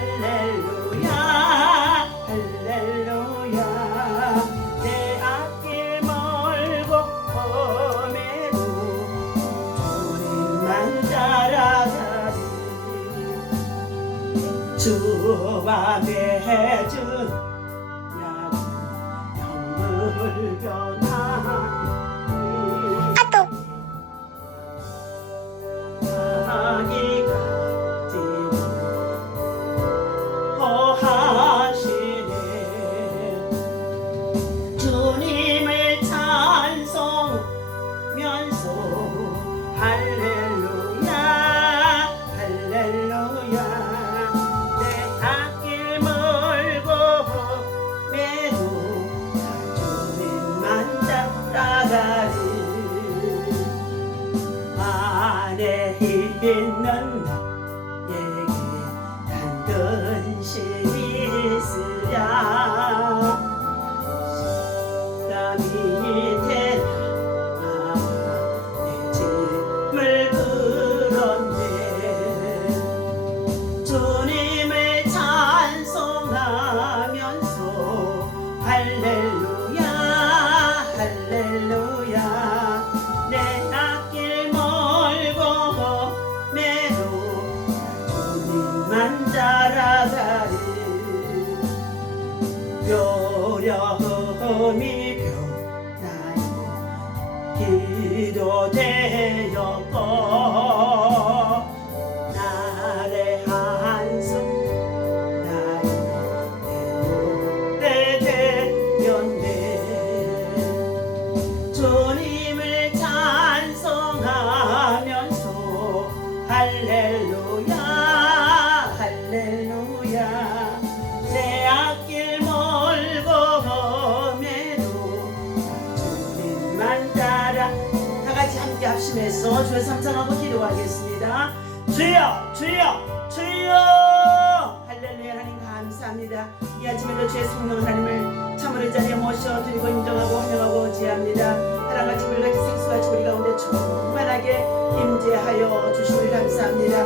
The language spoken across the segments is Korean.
할렐루야 할렐루야 내 앞길 멀고 험해도 주님만 따라가리 주와 맺은 약은 영을 변하니 자기가 지는 허하시네 주님을 찬송하면서 할렐루야 할렐루야 내 앞길 멀고 매도 주님만 따라가리 안에 있는 나에게 단근심이 있으랴 땀이 되나 내 짐을 끌었네 주님을 찬송하면서 할렐루야 할렐루야 내 앞길 멀고 매도 주님만 따라가리 뼈려움이 변하여 기도되었고 나의 한숨 나의 노래 되었네 주님을 찬송하면서 할렐루야 할렐루야 내 앞길 멀고 험해도 주님만 따라 다같이 함께 합심해서 주의 삼창하고 기도하겠습니다. 주여 주여 주여 할렐루야 하나님 감사합니다. 이 아침에도 주의 성령 하나님을 참으로 이 자리에 모셔드리고 인정하고 환영하고 지혜합니다. 하나님같이 물같이 생수같이 우리 가운데 충만하게 임재하여 주시오리 감사합니다.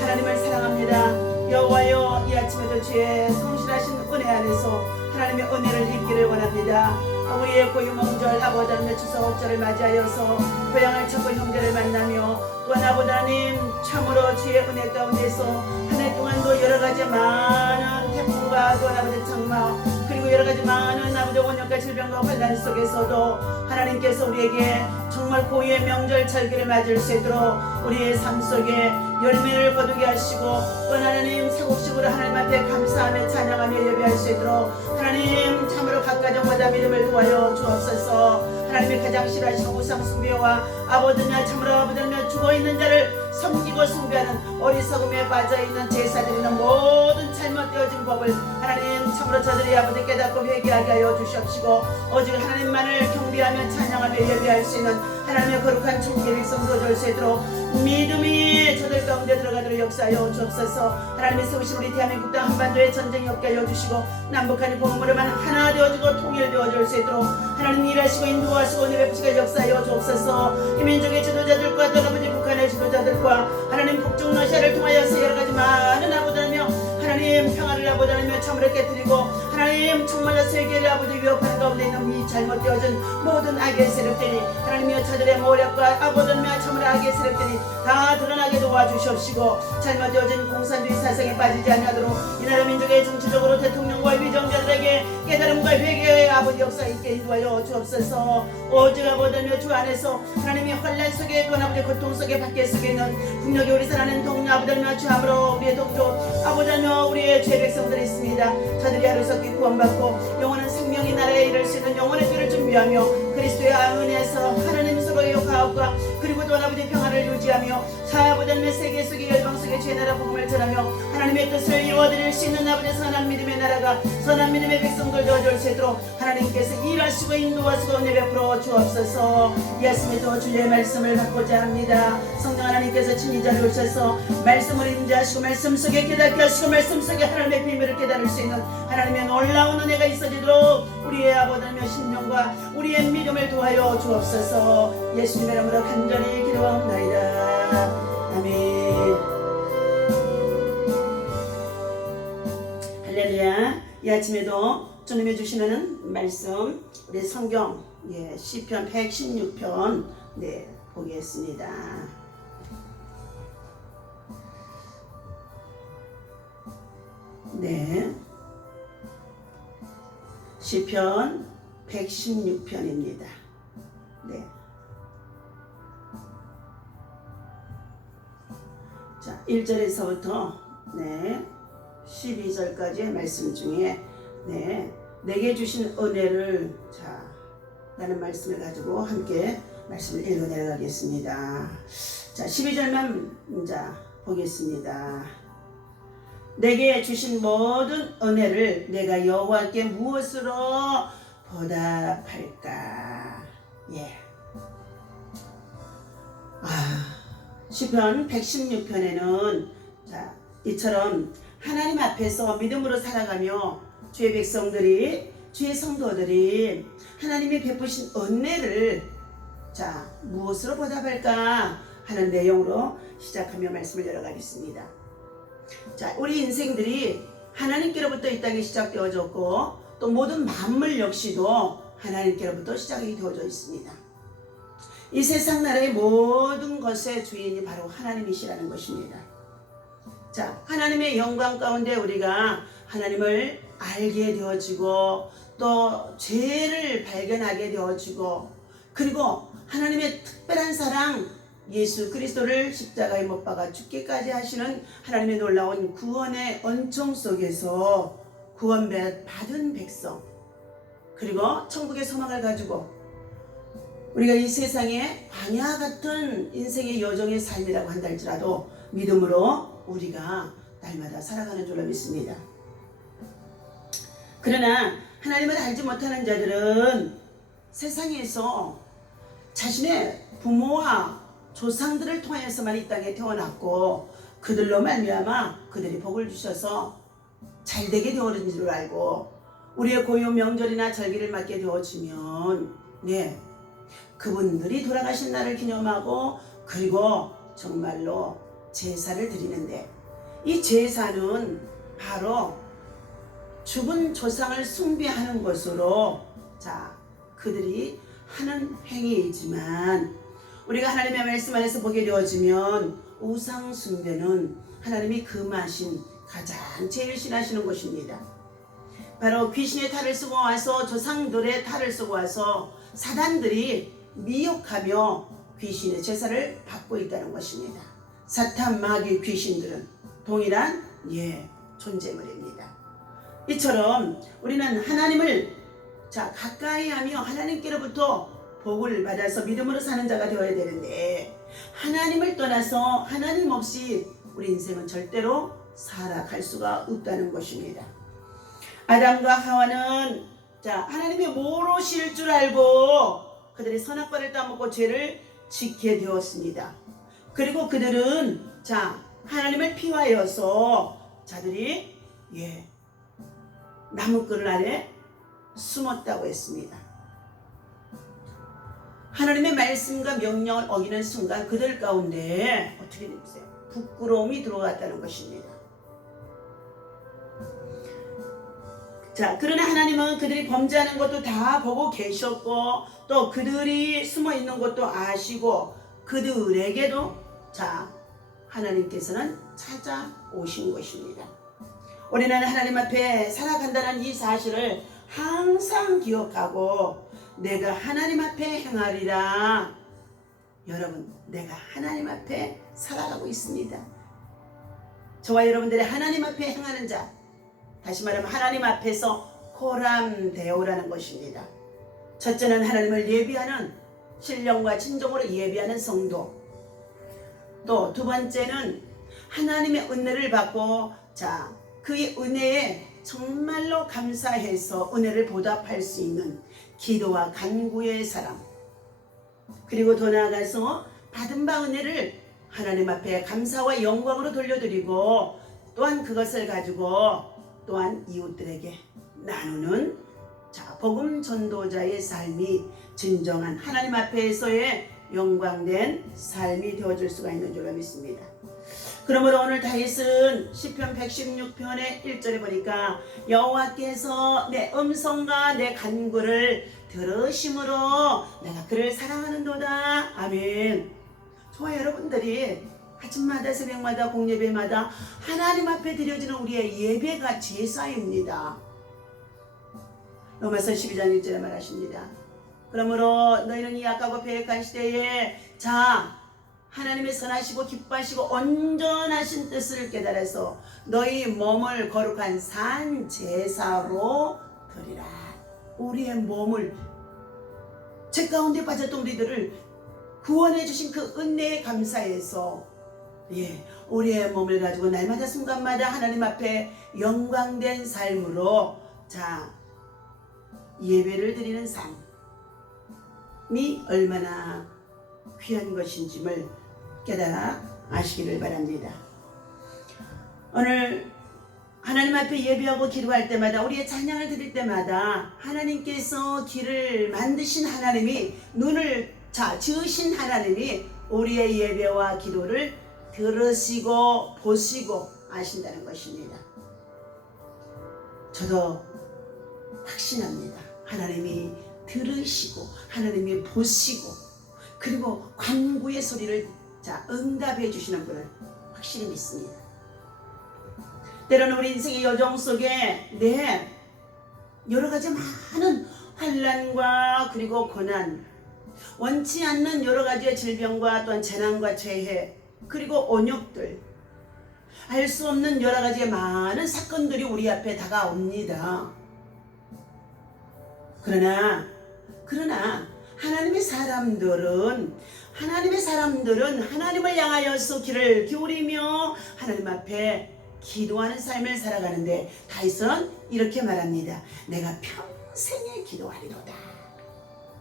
하나님을 사랑합니다. 여호와여 이 아침에도 주의 성실하신 은혜 안에서 하나님의 은혜를 입기를 원합니다. 우리의 고유명절 아버지 하나님의 추석절을 맞이하여서 고향을 찾고 형제를 만나며 또한 아버지 하나님 참으로 주의 은혜 가운데서 한 해 동안도 여러가지 많은 태풍과 또한 아버지 장마 그리고 여러가지 많은 아버지 원역과 질병과 환난 속에서도 하나님께서 우리에게 정말 고유의 명절 절기를 맞을 수 있도록 우리의 삶 속에 열매를 거두게 하시고 또 하나님 세곡식으로 하나님 앞에 감사하며 찬양하며 예배할 수 있도록 하나님 참으로 각 가정마다 믿음을 도와여 주옵소서. 하나님의 가장 싫어하시는 우상 숭배와 아버지냐 참으로 아버지냐 죽어있는 자를 섬기고 숭배하는 어리석음에 빠져있는 제사드리는 모든 잘못되어진 법을 하나님 참으로 저들이 아버지 깨닫고 회개하게 하여 주시옵시고 오직 하나님만을 경배하며 찬양하며 예배할 수 있는 하나님의 거룩한 총계 백성도 될 수 있도록 믿음이 저들 가운데 들어가도록 역사하여 주옵소서. 하나님의 세우신 우리 대한민국 땅 한반도에 전쟁이 없게 하여 주시고 남북한이 복음으로만 하나 되어지고 통일되어질 수 있도록 하나님 일하시고 인도하시고 은혜 베푸시고 역사하여 주옵소서. 이 민족의 지도자들과 또 아버지 북한의 지도자들과 하나님 북중 러시아를 통하여서 여러가지 많은 아버지라며 하나님 평화를 아버지라며 참으로 깨뜨리고 하나님 정말로 세계를 아버지 위협하는 가운데 있는 이 잘못되어진 모든 악의 세력들이 하나님이여 저들의 모략과 아버지라며 참으로 악의 세력들이 다 드러나게 도와주시옵시고 잘못되어진 공산주의 사상에 빠지지 않도록 이 나라 민족의 정치적으로 대통령과 위정자들에게 깨달음과 회개의 아버지 역사 있게 인도하여 주옵소서. 오직 아버지라며 주 안에서 하나님의 환난 속에 또 아버지 고통 속에 밖에 속에 있는 국력이 우리 사랑하는 동료 아버지라며 주함으로 우리의 동조 아버지라며 우리의 죄 백성들이 있습니다. 저들이 하루속히 구원받고 영원한 생명이 나라에 이를 수 있는 영원의 길을 준비하며 그리스도의 은혜에서 하나님 서로의 화합과 그리고 또 아버지 평화를 유지하며 사아보다는 세계 속의 열방 속의 죄 나라 복음을 전하며 하나님의 뜻을 이루어드릴 수 있는 아버지 선한 믿음의 나라가 선한 믿음의 백성들 되어줄 수 있도록 하나님께서 일하시고 인도하시고 은혜 베풀어 주옵소서. 이 아침에도 주의 말씀을 받고자 합니다. 성령 하나님께서 친히 자리에 오셔서 말씀을 임재하시고 말씀 속에 깨닫게 하시고 말씀 속에 하나님의 비밀을 깨달을 수 있는 하나님의 놀라운 은혜가 있어지도록 우리의 아버지며 신령과 우리의 믿음을 도하여 주옵소서. 예수님의 이름으로 간절히 기도하옵나이다. 「 아멘. 「이 아침에도 주님이 주시는 말씀 우리 성경 시편 116편 보겠습니다. 시편 116편입니다. 자, 1절에서부터 12절까지의 말씀 중에 내게 주신 은혜를 라는 말씀을 가지고 함께 말씀을 읽어 내려가겠습니다. 자, 12절만 보겠습니다. 내게 주신 모든 은혜를 내가 여호와께 무엇으로 보답할까? 시편 116편에는 이처럼 하나님 앞에서 믿음으로 살아가며 주의 백성들이, 주의 성도들이 하나님이 베푸신 은혜를 무엇으로 보답할까 하는 내용으로 시작하며 말씀을 열어가겠습니다. 우리 인생들이 하나님께로부터 이 땅에 시작되어졌고 또 모든 만물 역시도 하나님께로부터 시작이 되어져 있습니다. 이 세상 나라의 모든 것의 주인이 바로 하나님이시라는 것입니다. 하나님의 영광 가운데 우리가 하나님을 알게 되어지고 또 죄를 발견하게 되어지고 그리고 하나님의 특별한 사랑 예수 그리스도를 십자가에 못 박아 죽기까지 하시는 하나님의 놀라운 구원의恩총 속에서 구원받은 백성 그리고 천국의 소망을 가지고 우리가 이 세상에 광야 같은 인생의 여정의 삶이라고 한다 할지라도 믿음으로 우리가 날마다 살아가는 줄로 믿습니다. 그러나 하나님을 알지 못하는 자들은 세상에서 자신의 부모와 조상들을 통하여서만 이 땅에 태어났고 그들로 말미암아 그들이 복을 주셔서 잘되게 되어진 줄 알고 우리의 고유 명절이나 절기를 맞게 되어지면 그분들이 돌아가신 날을 기념하고 그리고 정말로 제사를 드리는데 이 제사는 바로 죽은 조상을 숭배하는 것으로 그들이 하는 행위이지만 우리가 하나님의 말씀 안에서 보게 되어지면 우상 숭배는 하나님이 금하신 가장 제일 싫어하시는 것입니다. 바로 귀신의 탈을 쓰고 와서 조상들의 탈을 쓰고 와서 사단들이 미혹하며 귀신의 제사를 받고 있다는 것입니다. 사탄, 마귀, 귀신들은 동일한 존재물입니다. 이처럼 우리는 하나님을 가까이 하며 하나님께로부터 복을 받아서 믿음으로 사는 자가 되어야 되는데 하나님을 떠나서 하나님 없이 우리 인생은 절대로 살아갈 수가 없다는 것입니다. 아담과 하와는 하나님의 모르실 줄 알고 그들이 선악과를 따먹고 죄를 짓게 되었습니다. 그리고 그들은 하나님을 피하여서 자들이 나무꾼 아래 숨었다고 했습니다. 하나님의 말씀과 명령을 어기는 순간 그들 가운데 어떻게 됐어요? 부끄러움이 들어왔다는 것입니다. 그러나 하나님은 그들이 범죄하는 것도 다 보고 계셨고 또 그들이 숨어 있는 것도 아시고 그들에게도 하나님께서는 찾아오신 것입니다. 우리는 하나님 앞에 살아간다는 이 사실을 항상 기억하고 내가 하나님 앞에 행하리라. 여러분, 내가 하나님 앞에 살아가고 있습니다. 저와 여러분들의 하나님 앞에 행하는 자, 다시 말하면 하나님 앞에서 호람되오라는 것입니다. 첫째는 하나님을 예비하는 신령과 진정으로 예비하는 성도, 또 두 번째는 하나님의 은혜를 받고 그의 은혜에 정말로 감사해서 은혜를 보답할 수 있는 기도와 간구의 사람, 그리고 더 나아가서 받은 바 은혜를 하나님 앞에 감사와 영광으로 돌려드리고 또한 그것을 가지고 또한 이웃들에게 나누는 복음 전도자의 삶이 진정한 하나님 앞에서의 영광된 삶이 되어줄 수가 있는 줄로 믿습니다. 그러므로 오늘 다윗은 시편 116편의 1절에 보니까 여호와께서 내 음성과 내 간구를 들으심으로 내가 그를 사랑하는도다. 아멘. 저와 여러분들이 아침마다 새벽마다 공예배마다 하나님 앞에 드려지는 우리의 예배가 제사입니다. 로마서 12장 1절에 말하십니다. 그러므로 너희는 이 악하고 패역한 시대에 하나님의 선하시고 기뻐하시고 온전하신 뜻을 깨달아서 너희 몸을 거룩한 산 제사로 드리라. 우리의 몸을, 죄 가운데 빠졌던 우리들을 구원해 주신 그 은혜에 감사해서 우리의 몸을 가지고 날마다 순간마다 하나님 앞에 영광된 삶으로 예배를 드리는 삶이 얼마나 귀한 것인지를 깨달아 아시기를 바랍니다. 오늘 하나님 앞에 예배하고 기도할 때마다, 우리의 찬양을 드릴 때마다 하나님께서 길을 만드신 하나님이, 눈을 지으신 하나님이 우리의 예배와 기도를 들으시고 보시고 아신다는 것입니다. 저도 확신합니다. 하나님이 들으시고 하나님이 보시고 그리고 간구의 소리를 응답해 주시는 분을 확실히 믿습니다. 때로는 우리 인생의 여정 속에 여러 가지 많은 환난과 그리고 고난, 원치 않는 여러 가지의 질병과 또한 재난과 재해, 그리고 온역들, 알 수 없는 여러 가지의 많은 사건들이 우리 앞에 다가옵니다. 그러나 하나님의 사람들은 하나님을 향하여서 귀를 기울이며 하나님 앞에 기도하는 삶을 살아가는데, 다윗은 이렇게 말합니다. 내가 평생에 기도하리로다.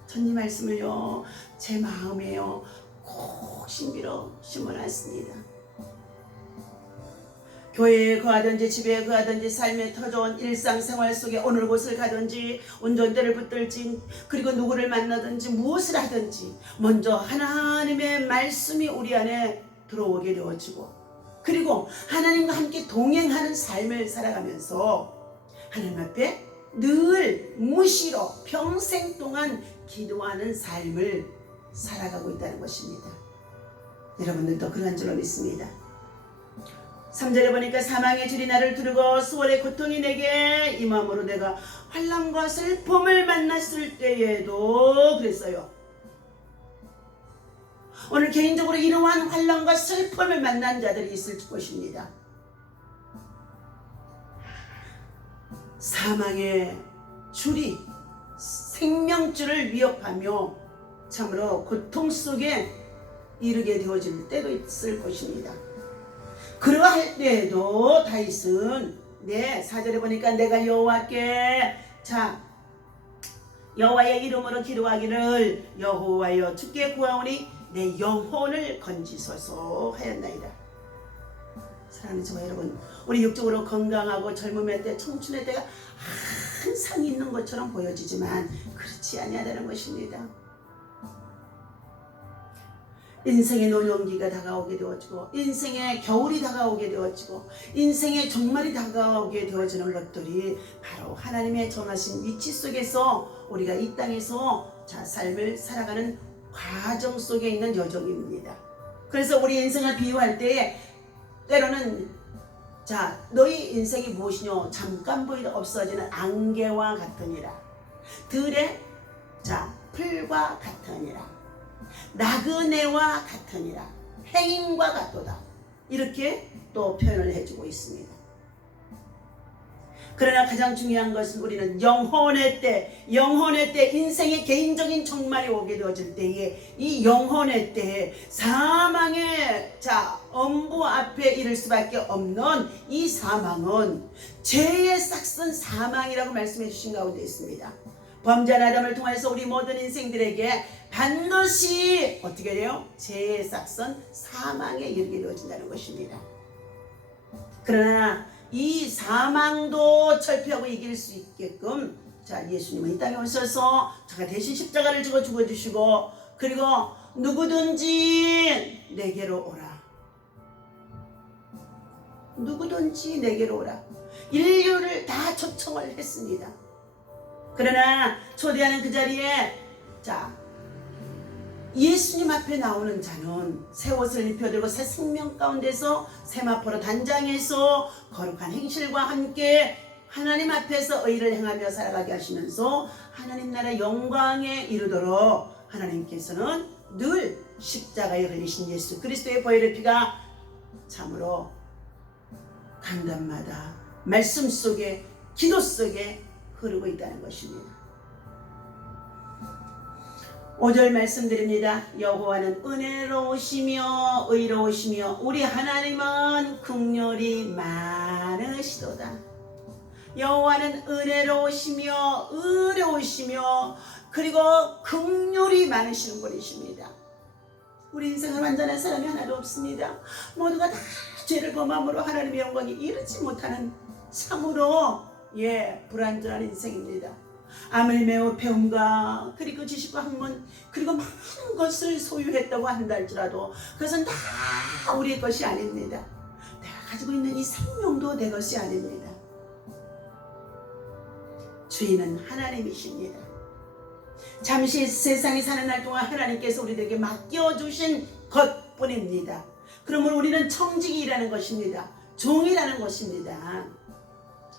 전 이 말씀을요, 제 마음에요 꼭 심기로 심어놨습니다. 교회에 거하든지 집에 거하든지 삶에 터져온 일상생활 속에 어느 곳을 가든지 운전대를 붙들지 그리고 누구를 만나든지 무엇을 하든지 먼저 하나님의 말씀이 우리 안에 들어오게 되어지고, 그리고 하나님과 함께 동행하는 삶을 살아가면서 하나님 앞에 늘 무시로 평생 동안 기도하는 삶을 살아가고 있다는 것입니다. 여러분들도 그러한 줄로 믿습니다. 3절에 보니까 사망의 줄이 나를 두르고 수월의 고통이 내게 임함으로 내가 환난과 슬픔을 만났을 때에도 그랬어요. 오늘 개인적으로 이러한 환난과 슬픔을 만난 자들이 있을 것입니다. 사망의 줄이 생명줄을 위협하며 참으로 고통 속에 이르게 되어질 때도 있을 것입니다. 그러할 때에도 다윗은 4절에 보니까 내가 여호와께 여호와의 이름으로 기도하기를 여호와여 주께 구하오니 내 영혼을 건지소서 하였나이다. 사랑하는 저와 여러분, 우리 육적으로 건강하고 젊음의 때, 청춘의 때가 항상 있는 것처럼 보여지지만 그렇지 아니하다는 것입니다. 인생의 노년기가 다가오게 되어지고, 인생의 겨울이 다가오게 되어지고, 인생의 종말이 다가오게 되어지는 것들이 바로 하나님의 정하신 위치 속에서 우리가 이 땅에서 삶을 살아가는 과정 속에 있는 여정입니다. 그래서 우리 인생을 비유할 때에 때로는 너희 인생이 무엇이뇨? 잠깐 보이다 없어지는 안개와 같으니라. 들의 풀과 같으니라. 나그네와 같으니라. 행인과 같도다. 이렇게 또 표현을 해주고 있습니다. 그러나 가장 중요한 것은 우리는 영혼의 때, 인생의 개인적인 종말이 오게 되어질 때에 이 영혼의 때에 사망의 엄부 앞에 이를 수밖에 없는 이 사망은 죄의 싹슨 사망이라고 말씀해 주신 가운데 있습니다. 범죄한 아담을 통해서 우리 모든 인생들에게 반드시 어떻게 돼요? 죄의 싹선 사망에 이르게 되어진다는 것입니다. 그러나 이 사망도 철폐하고 이길 수 있게끔 예수님은 이 땅에 오셔서 대신 십자가를 지고 죽어주시고, 그리고 누구든지 내게로 오라. 누구든지 내게로 오라. 인류를 다 초청을 했습니다. 그러나 초대하는 그 자리에 예수님 앞에 나오는 자는 새 옷을 입혀들고 새 생명 가운데서 세마포로 단장해서 거룩한 행실과 함께 하나님 앞에서 의를 행하며 살아가게 하시면서 하나님 나라 영광에 이르도록 하나님께서는 늘 십자가에 흘리신 예수 그리스도의 보혈의 피가 참으로 간단마다 말씀 속에 기도 속에 흐르고 있다는 것입니다. 5절 말씀드립니다. 여호와는 은혜로우시며 의로우시며 우리 하나님은 긍휼이 많으시도다. 여호와는 은혜로우시며 의로우시며 그리고 긍휼이 많으시는 분이십니다. 우리 인생은 완전한 사람이 하나도 없습니다. 모두가 다 죄를 범함으로 하나님의 영광에 이르지 못하는 참으로 불완전한 인생입니다. 아무리 매우 배움과 그리고 지식과 학문 그리고 많은 것을 소유했다고 한다 할지라도 그것은 다 우리의 것이 아닙니다. 내가 가지고 있는 이 생명도 내 것이 아닙니다. 주인은 하나님이십니다. 잠시 세상에 사는 날 동안 하나님께서 우리들에게 맡겨주신 것뿐입니다. 그러므로 우리는 청직이라는 것입니다. 종이라는 것입니다.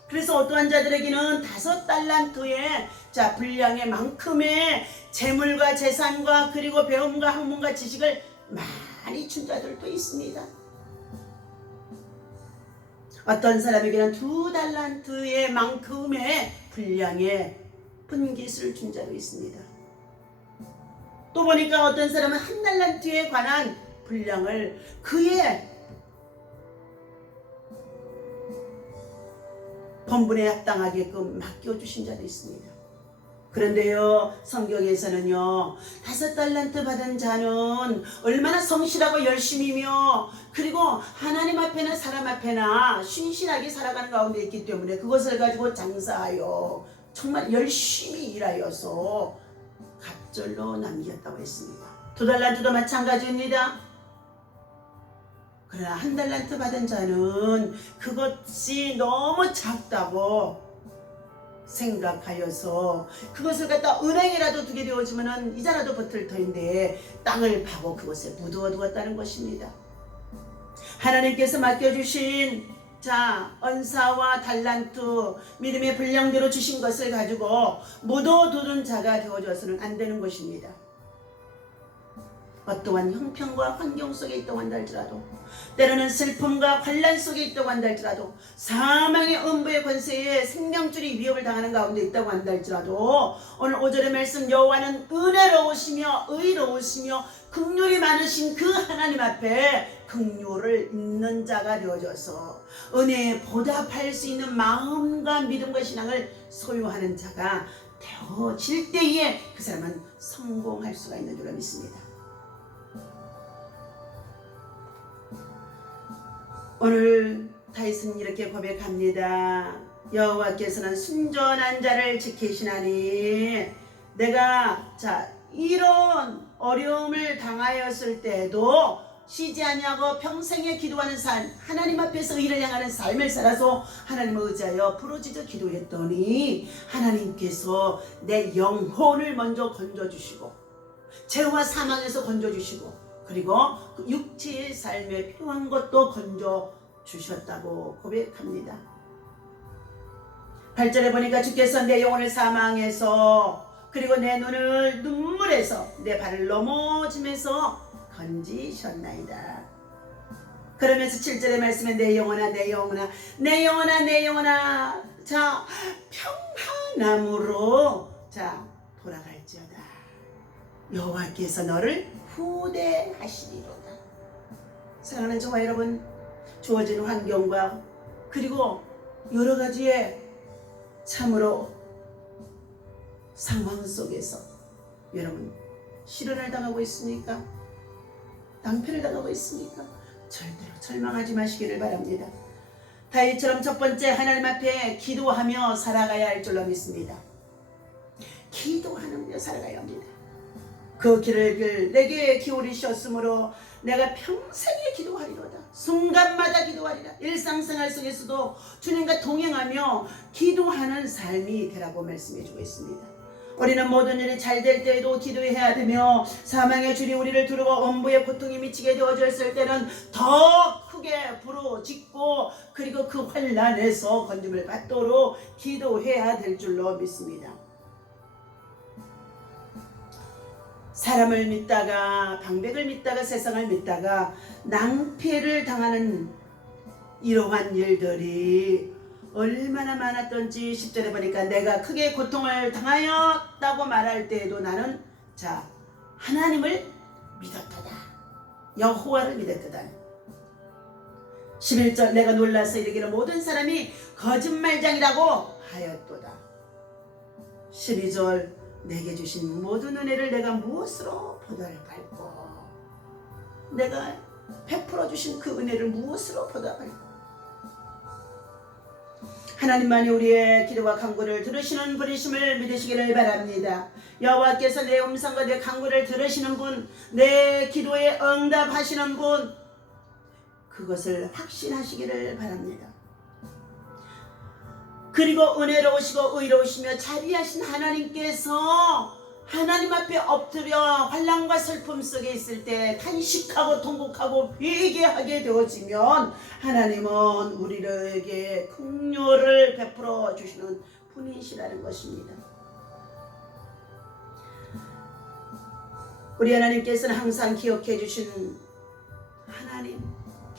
그래서 어떠한 자들에게는 5달란트의 분량의 만큼의 재물과 재산과 그리고 배움과 학문과 지식을 많이 준 자들도 있습니다. 어떤 사람에게는 2달란트의 만큼의 분량의 분깃을 준 자도 있습니다. 또 보니까 어떤 사람은 1달란트에 관한 분량을 그의 본분에 합당하게끔 맡겨주신 자도 있습니다. 그런데요, 성경에서는요, 5달란트 받은 자는 얼마나 성실하고 열심히며 그리고 하나님 앞에나 사람 앞에나 신실하게 살아가는 가운데 있기 때문에 그것을 가지고 장사하여 정말 열심히 일하여서 갑절로 남겼다고 했습니다. 2달란트도 마찬가지입니다. 그러나 1달란트 받은 자는 그것이 너무 작다고 생각하여서 그것을 갖다 은행이라도 두게 되어지면 이자라도 버틸 터인데 땅을 파고 그것에 묻어 두었다는 것입니다. 하나님께서 맡겨주신 언사와 달란트 믿음의 분량대로 주신 것을 가지고 묻어두는 자가 되어져서는 안 되는 것입니다. 어떠한 형편과 환경 속에 있다고 한다 할지라도 때로는 슬픔과 환난 속에 있다고 한다 할지라도 사망의 음부의 권세에 생명줄이 위협을 당하는 가운데 있다고 한다 할지라도 오늘 5절의 말씀 여호와는 은혜로우시며 의로우시며 긍휼이 많으신 그 하나님 앞에 긍휼을 있는 자가 되어져서 은혜에 보답할 수 있는 마음과 믿음과 신앙을 소유하는 자가 되어질 때에 그 사람은 성공할 수가 있는 줄로 믿습니다. 오늘 다윗은 이렇게 고백합니다. 여호와께서는 순전한 자를 지키시나니 내가 이런 어려움을 당하였을 때도 쉬지 아니하고 평생에 기도하는 삶, 하나님 앞에서 일을 향하는 삶을 살아서 하나님을 의지하여 부르짖어 기도했더니 하나님께서 내 영혼을 먼저 건져주시고 죄와 사망에서 건져주시고 그리고 그 육체의 삶에 필요한 것도 건져주셨다고 고백합니다. 8절에 보니까 주께서 내 영혼을 사망에서 그리고 내 눈을 눈물에서 내 발을 넘어짐에서 건지셨나이다. 그러면서 7절의 말씀에 내 영혼아 내 영혼아 내 영혼아 내 영혼아 평안함으로 돌아갈지어다. 여호와께서 너를 후대하시리로다. 사랑하는 저와 여러분, 주어진 환경과 그리고 여러 가지의 참으로 상황 속에서 여러분 실현을 당하고 있습니까? 낭패를 당하고 있습니까? 절대로 절망하지 마시기를 바랍니다. 다윗처럼 첫 번째 하나님 앞에 기도하며 살아가야 할 줄로 믿습니다. 기도하며 살아가야 합니다. 그 길을 내게 기울이셨으므로 내가 평생에 기도하리로다. 순간마다 기도하리라. 일상생활 속에서도 주님과 동행하며 기도하는 삶이 되라고 말씀해 주고 있습니다. 우리는 모든 일이 잘 될 때에도 기도해야 되며 사망의 줄이 우리를 두르고 엄부의 고통이 미치게 되어졌을 때는 더 크게 부르짖고 그리고 그 환난에서 건짐을 받도록 기도해야 될 줄로 믿습니다. 사람을 믿다가 방백을 믿다가 세상을 믿다가 낭패를 당하는 이러한 일들이 얼마나 많았던지 10절에 보니까 내가 크게 고통을 당하였다고 말할 때에도 나는 하나님을 믿었도다. 여호와를 믿었도다. 11절 내가 놀라서 이르기를 모든 사람이 거짓말장이라고 하였도다. 12절 내게 주신 모든 은혜를 내가 무엇으로 보답할꼬. 내가 베풀어 주신 그 은혜를 무엇으로 보답할꼬. 하나님만이 우리의 기도와 간구를 들으시는 분이심을 믿으시기를 바랍니다. 여호와께서 내 음성과 내 간구를 들으시는 분, 내 기도에 응답하시는 분, 그것을 확신하시기를 바랍니다. 그리고 은혜로우시고 의로우시며 자비하신 하나님께서 하나님 앞에 엎드려 환난과 슬픔 속에 있을 때 탄식하고 통곡하고 회개하게 되어지면 하나님은 우리에게 긍휼을 베풀어 주시는 분이시라는 것입니다. 우리 하나님께서는 항상 기억해 주신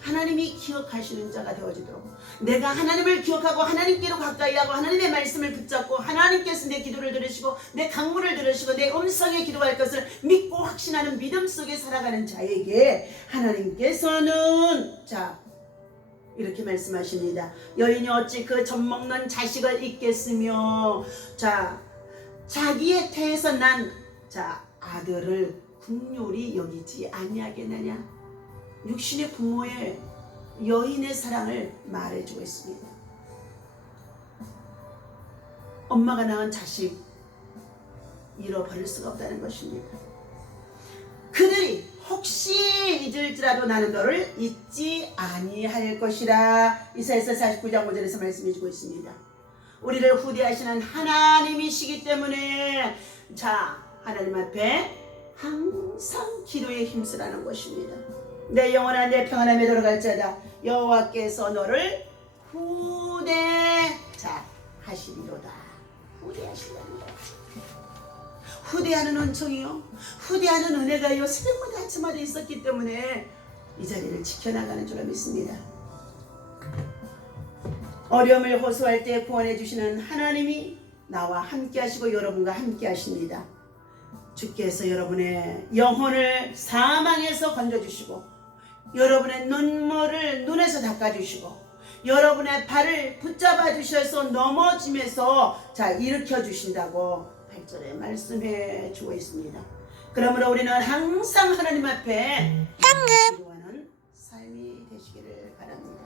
하나님이 기억하시는 자가 되어지도록 내가 하나님을 기억하고 하나님께로 가까이 하고 하나님의 말씀을 붙잡고 하나님께서 내 기도를 들으시고 내 간구를 들으시고 내 음성에 기도할 것을 믿고 확신하는 믿음 속에 살아가는 자에게 하나님께서는 이렇게 말씀하십니다. 여인이 어찌 그 젖먹는 자식을 잊겠으며 자기의 태에서 난 아들을 긍휼히 여기지 아니하겠느냐. 육신의 부모의 여인의 사랑을 말해주고 있습니다. 엄마가 낳은 자식 잃어버릴 수가 없다는 것입니다. 그들이 혹시 잊을지라도 나는 너를 잊지 아니할 것이라. 이사야서 49장 5절에서 말씀해주고 있습니다. 우리를 후대하시는 하나님이시기 때문에 하나님 앞에 항상 기도에 힘쓰라는 것입니다. 내 영혼아 내 평안함에 들어갈지어다 여호와께서 너를 후대하시리로다. 후대하신다는 것. 후대하는 은총이요, 후대하는 은혜가요 새벽마다 아침마다 있었기 때문에 이 자리를 지켜나가는 줄로 믿습니다. 어려움을 호소할 때 구원해 주시는 하나님이 나와 함께 하시고 여러분과 함께 하십니다. 주께서 여러분의 영혼을 사망에서 건져주시고 여러분의 눈물을 눈에서 닦아주시고 여러분의 발을 붙잡아 주셔서 넘어짐에서 일으켜 주신다고 8절에 말씀해 주고 있습니다. 그러므로 우리는 항상 하나님 앞에 기도하는 삶이 되시기를 바랍니다.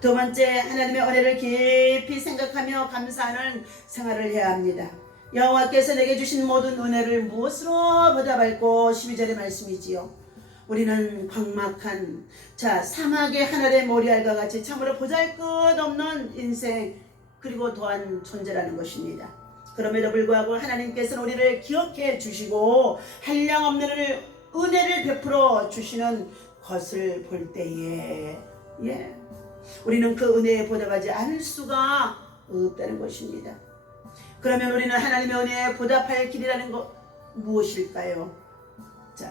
두 번째, 하나님의 은혜를 깊이 생각하며 감사하는 생활을 해야 합니다. 여호와께서 내게 주신 모든 은혜를 무엇으로 보답할꼬. 12절의 말씀이지요. 우리는 광막한 사막의 하늘의 모리알과 같이 참으로 보잘것없는 인생 그리고 또한 존재라는 것입니다. 그럼에도 불구하고 하나님께서는 우리를 기억해 주시고 한량없는 은혜를 베풀어 주시는 것을 볼 때에 우리는 그 은혜에 보답하지 않을 수가 없다는 것입니다. 그러면 우리는 하나님의 은혜에 보답할 길이라는 것 무엇일까요?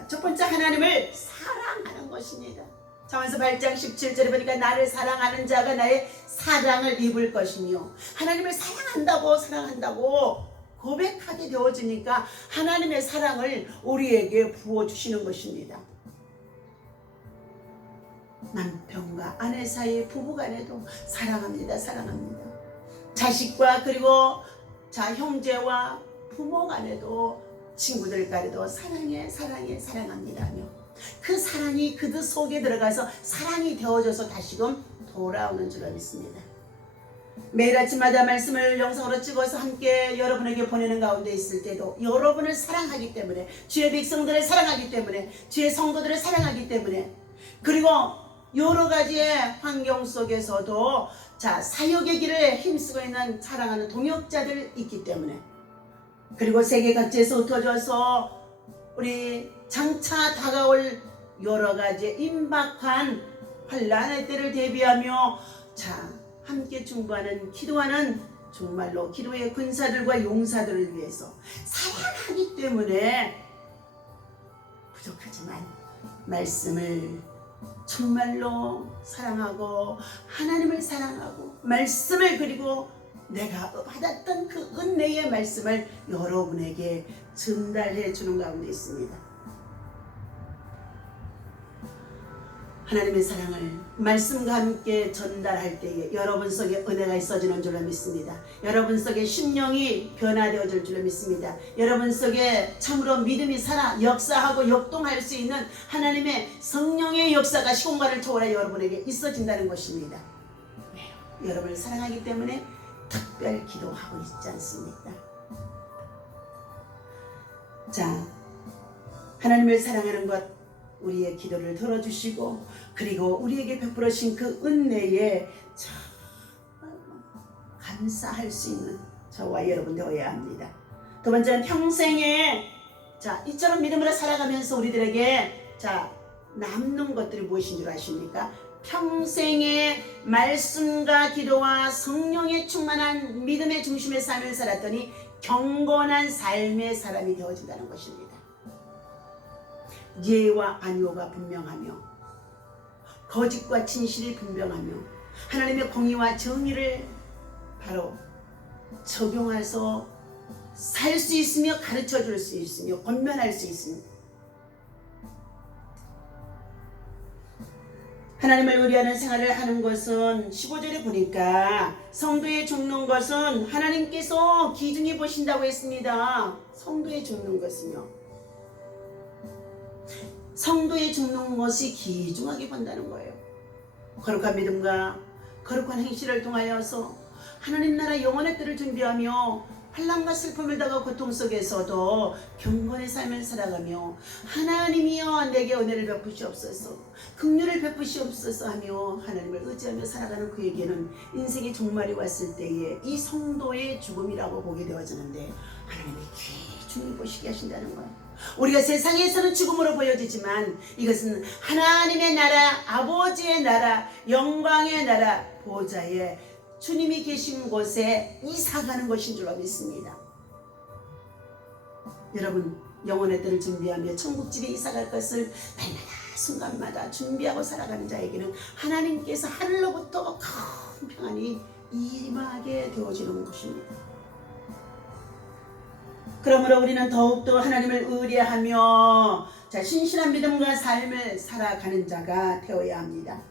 첫 번째, 하나님을 사랑하는 것입니다. 잠언서 8장 17절에 보니까 나를 사랑하는 자가 나의 사랑을 입을 것이며 하나님을 사랑한다고 고백하게 되어지니까 하나님의 사랑을 우리에게 부어주시는 것입니다. 남편과 아내 사이 부부간에도 사랑합니다. 자식과 그리고 형제와 부모 간에도 친구들 간에도 사랑합니다 하며 그 사랑이 그들 속에 들어가서 사랑이 되어져서 다시금 돌아오는 줄로 믿습니다. 매일 아침마다 말씀을 영상으로 찍어서 함께 여러분에게 보내는 가운데 있을 때도 여러분을 사랑하기 때문에, 주의 백성들을 사랑하기 때문에, 주의 성도들을 사랑하기 때문에, 그리고 여러 가지의 환경 속에서도 사역의 길을 힘쓰고 있는 사랑하는 동역자들 있기 때문에, 그리고 세계 각지에서 흩어져서 우리 장차 다가올 여러 가지 임박한 환란의 때를 대비하며 함께 중보하는, 기도하는 정말로 기도의 군사들과 용사들을 위해서 사랑하기 때문에 부족하지만 말씀을 정말로 사랑하고 하나님을 사랑하고 말씀을, 그리고 내가 받았던 그 은혜의 말씀을 여러분에게 전달해 주는 가운데 있습니다. 하나님의 사랑을 말씀과 함께 전달할 때에 여러분 속에 은혜가 있어지는 줄로 믿습니다. 여러분 속에 심령이 변화되어질 줄로 믿습니다. 여러분 속에 참으로 믿음이 살아 역사하고 역동할 수 있는 하나님의 성령의 역사가 시공간을 초월해 여러분에게 있어진다는 것입니다. 왜요? 여러분을 사랑하기 때문에 특별 기도하고 있지 않습니까? 하나님을 사랑하는 것, 우리의 기도를 들어주시고, 그리고 우리에게 베풀어 주신 그 은혜에 감사할 수 있는 저와 여러분 되어야 합니다. 두 번째는 평생에 이처럼 믿음으로 살아가면서 우리들에게 남는 것들이 무엇인 줄 아십니까? 평생에 말씀과 기도와 성령에 충만한 믿음의 중심의 삶을 살았더니 경건한 삶의 사람이 되어진다는 것입니다. 예와 아니오가 분명하며 거짓과 진실이 분명하며 하나님의 공의와 정의를 바로 적용해서 살 수 있으며 가르쳐 줄 수 있으며 권면할 수 있습니다. 하나님을 의뢰하는 생활을 하는 것은 15절에 보니까 성도에 죽는 것은 하나님께서 기중히 보신다고 했습니다. 성도에 죽는 것은요, 성도에 죽는 것이 귀중하게 본다는 거예요. 거룩한 믿음과 거룩한 행실을 통하여서 하나님 나라 영원의 때를 준비하며 환난과 슬픔을 당하고 고통 속에서도 경건의 삶을 살아가며 하나님이여 내게 은혜를 베푸시옵소서, 긍휼을 베푸시옵소서 하며 하나님을 의지하며 살아가는 그에게는 인생의 종말이 왔을 때에 이 성도의 죽음이라고 보게 되어지는데 하나님이 귀중히 보시게 하신다는 거예요. 우리가 세상에서는 죽음으로 보여지지만 이것은 하나님의 나라, 아버지의 나라, 영광의 나라, 보좌에 주님이 계신 곳에 이사가는 것인 줄로 믿습니다. 여러분, 영원의 때를 준비하며 천국집에 이사갈 것을 날마다 순간마다 준비하고 살아가는 자에게는 하나님께서 하늘로부터 큰 평안이 임하게 되어지는 것입니다. 그러므로 우리는 더욱더 하나님을 의뢰하며 신실한 믿음과 삶을 살아가는 자가 되어야 합니다.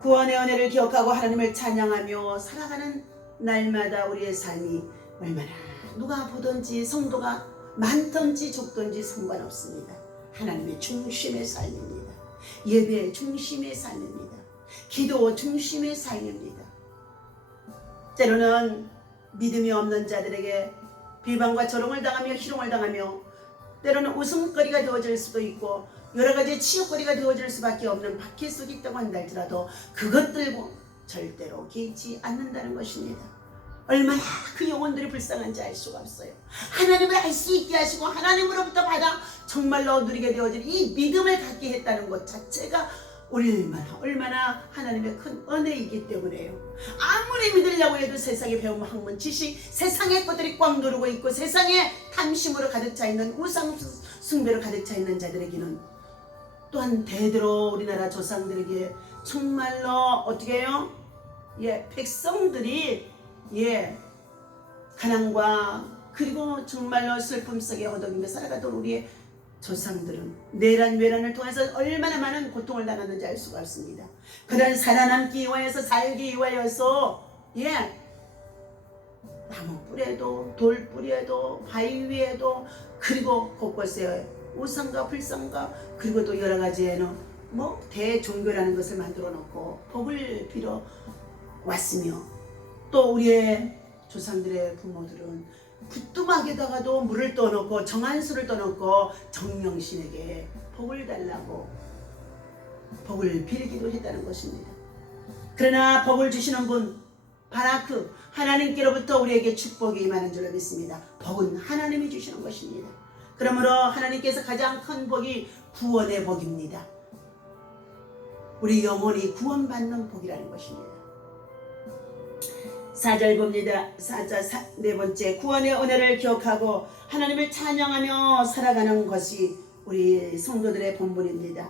구원의 은혜를 기억하고 하나님을 찬양하며 살아가는 날마다 우리의 삶이 얼마나 누가 보든지 성도가 많든지 적든지 상관없습니다. 하나님의 중심의 삶입니다. 예배의 중심의 삶입니다. 기도 중심의 삶입니다. 때로는 믿음이 없는 자들에게 비방과 조롱을 당하며 희롱을 당하며 때로는 웃음거리가 되어질 수도 있고 여러 가지 치욕거리가 되어질 수밖에 없는 박해 속에 있다고 한다 할지라도 그것 들고 절대로 개의치 않는다는 것입니다. 얼마나 그 영혼들이 불쌍한지 알 수가 없어요. 하나님을 알 수 있게 하시고 하나님으로부터 받아 정말로 누리게 되어질 이 믿음을 갖게 했다는 것 자체가 얼마나 하나님의 큰 은혜이기 때문에요. 아무리 믿으려고 해도 세상에 배움 학문 지식, 세상의 것들이 꽉 누르고 있고 세상에 탐심으로 가득 차 있는 우상 숭배로 가득 차 있는 자들에게는 또한 대대로 우리나라 조상들에게 정말로 어떻게 해요? 백성들이 가난과 그리고 정말로 슬픔 속에 허덕이며 살아가던 우리의 조상들은 내란 외란을 통해서 얼마나 많은 고통을 당하는지 알 수가 없습니다. 그런 살아남기 위하여서 살기 위하여서 나무 뿌리에도 돌 뿌리에도 바위 위에도 그리고 곳곳에 우상과 불상과 그리고 또 여러 가지에는 대종교라는 것을 만들어 놓고 복을 빌어 왔으며 또 우리의 조상들의 부모들은 부뚜막에다가도 물을 떠놓고 정한수를 떠놓고 정령신에게 복을 달라고 복을 빌기도 했다는 것입니다. 그러나 복을 주시는 분 바라크 하나님께로부터 우리에게 축복이 임하는 줄로 믿습니다. 복은 하나님이 주시는 것입니다. 그러므로 하나님께서 가장 큰 복이 구원의 복입니다. 우리 영혼이 구원받는 복이라는 것입니다. 4절 봅니다. 4절 네 번째, 구원의 은혜를 기억하고 하나님을 찬양하며 살아가는 것이 우리 성도들의 본분입니다.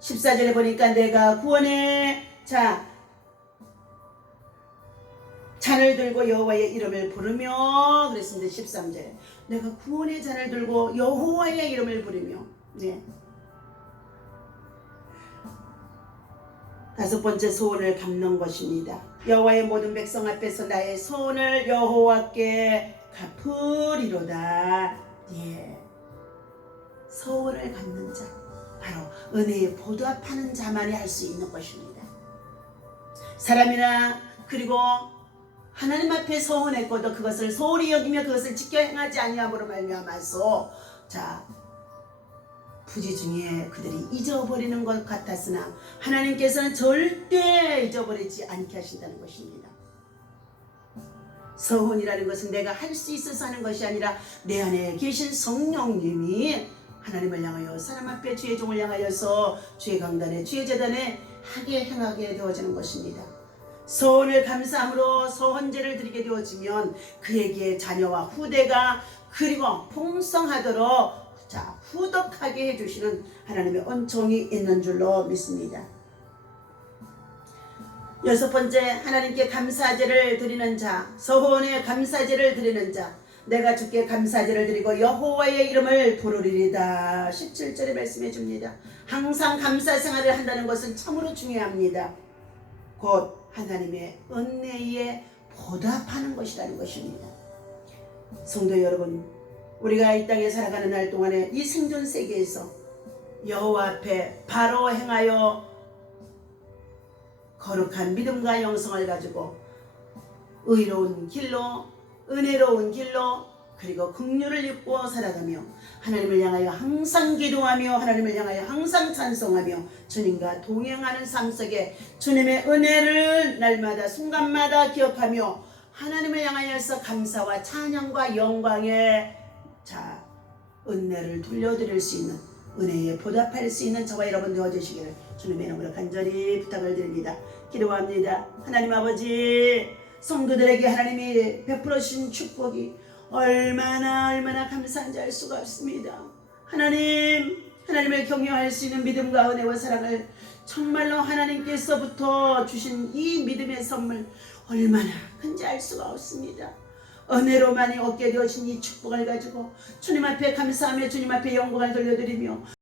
14절에 보니까 내가 구원의 잔을 들고 여호와의 이름을 부르며 그랬습니다. 13절에 내가 구원의 잔을 들고 여호와의 이름을 부르며. 네. 다섯 번째, 소원을 갚는 것입니다. 여호와의 모든 백성 앞에서 나의 소원을 여호와께 갚으리로다. 예. 소원을 갚는 자, 바로 은혜에 보답하는 자만이 할 수 있는 것입니다. 사람이나 그리고 하나님 앞에 소원했고도 그것을 소홀히 여기며 그것을 지켜 행하지 아니함으로 말미암아서 부지 중에 그들이 잊어버리는 것 같았으나 하나님께서는 절대 잊어버리지 않게 하신다는 것입니다. 소원이라는 것은 내가 할 수 있어서 하는 것이 아니라 내 안에 계신 성령님이 하나님을 향하여 사람 앞에 주의 종을 향하여서 주의 강단에 주의 제단에 하게 행하게 되어지는 것입니다. 소원을 감사함으로 소헌제를 드리게 되어지면 그에게 자녀와 후대가 그리고 풍성하도록 후덕하게 해주시는 하나님의 은총이 있는 줄로 믿습니다. 여섯 번째, 하나님께 감사제를 드리는 자, 소원의 감사제를 드리는 자, 내가 주께 감사제를 드리고 여호와의 이름을 부르리이다. 17절에 말씀해 줍니다. 항상 감사 생활을 한다는 것은 참으로 중요합니다. 곧 하나님의 은혜에 보답하는 것이라는 것입니다. 성도 여러분, 우리가 이 땅에 살아가는 날 동안에 이 생존 세계에서 여호와 앞에 바로 행하여 거룩한 믿음과 영성을 가지고 의로운 길로 은혜로운 길로 그리고 긍휼을 입고 살아가며 하나님을 향하여 항상 기도하며 하나님을 향하여 항상 찬송하며 주님과 동행하는 삶 속에 주님의 은혜를 날마다 순간마다 기억하며 하나님을 향하여서 감사와 찬양과 영광의 은혜를 돌려드릴 수 있는 은혜에 보답할 수 있는 저와 여러분 되어주시기를 주님의 이름으로 간절히 부탁을 드립니다. 기도합니다. 하나님 아버지, 성도들에게 하나님이 베풀어 주신 축복이 얼마나 감사한지 알 수가 없습니다. 하나님을 경외할 수 있는 믿음과 은혜와 사랑을 정말로 하나님께서부터 주신 이 믿음의 선물 얼마나 큰지 알 수가 없습니다. 은혜로만이 얻게 되어진 이 축복을 가지고 주님 앞에 감사하며 주님 앞에 영광을 돌려드리며